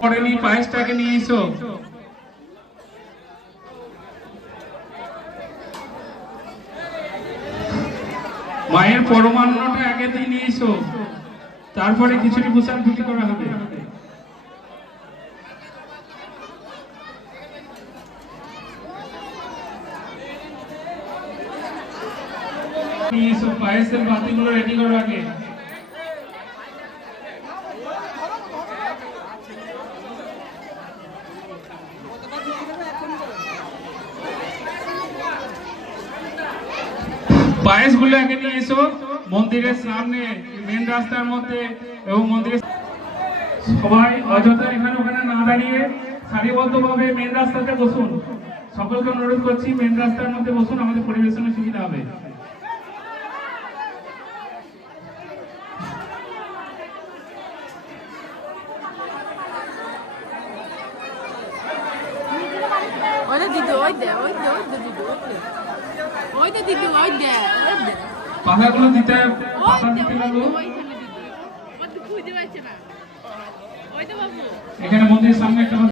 পড়েনি পায়েসটাকে নিয়ে এসো। মায়ের পরমান্নটা আগে দিয়ে নিয়ে এসো, তারপরে খিচুড়ি প্রসাদ বিলি করা হবে। নিয়ে এসো, পায়েসের বাতিগুলো রেডি করো আগে। পায়েস গুলো আগে নিয়ে এসো মন্দিরের সামনে, মেন রাস্তার মধ্যে এবং মন্দিরের সবাই অযথা এখানে ওখানে না দাঁড়িয়ে সারিবদ্ধভাবে মেন রাস্তাতে বসুন। সকলকে অনুরোধ করছি মেন রাস্তার মধ্যে বসুন, আমাদের পরিবেশনের সুবিধা হবে। পাতাগুলো দিতে এখানে মন্দিরের সামনে একটা